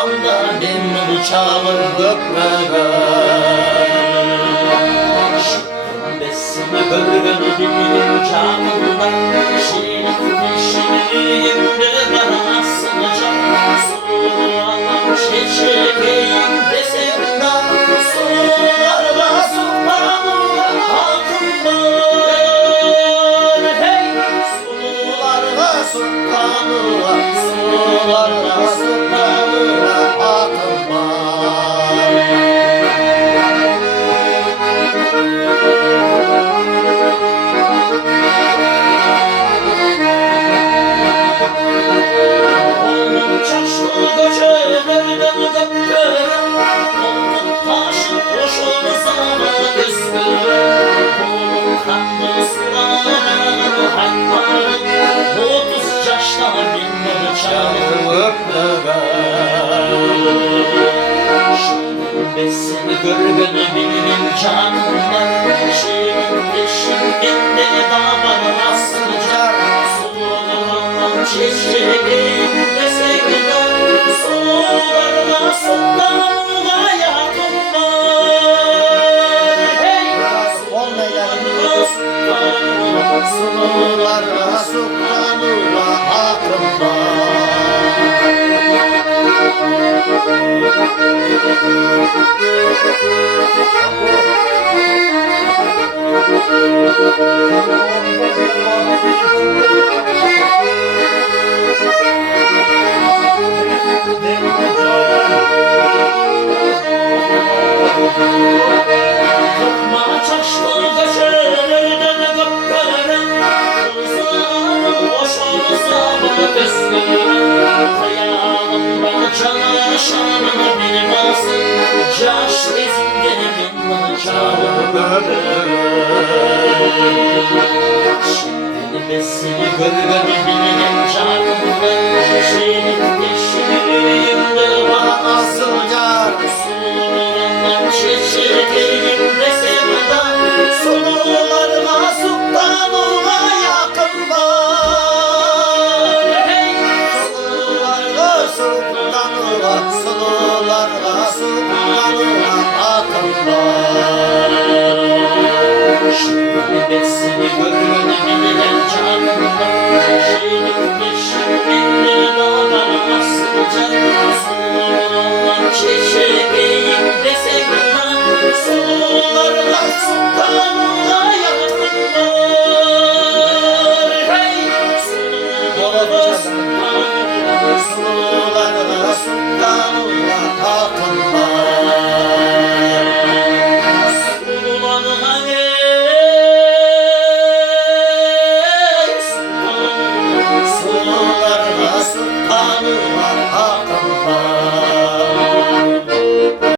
Yanımda memnun çağır öpmeden. Şiddetini bölgünün camında şiirin şiirinde bana asılacak. Sularla çiçeğim desemda sularla subhanallah hakkımdan. Hey! Sularla subhanallah, sularla subhanallah hakkımdan. Oğlum çarşlı göçelerden kapkara, oğlum taşı boşun sana üstüne. Oğlum kanlı sularını hayvanın, 30 yaşta minnoru çağır öpmeden. Şiddetini görgünü benim canımda, şiirin peşinde dağları asılacak. Çiçeğim desekler, sularla sultanla yakınlar. Hey! Sularla sultanla Korkma çarşlı göçelerden kapkara, kızlar boş olsa bana püsküre. Kıyamında çalışanın bilmesi, yaş izinde minnoru çağır öpmeden. Şimdi besini görgünü benim canımda, şiirin peşinde bana asılacak. Sularından çiçeğim desemda, sularla sultanla yakınlar. Hey! Sularla sultanla, sularla sultanla akıllar. Şimdi besini görgünü benim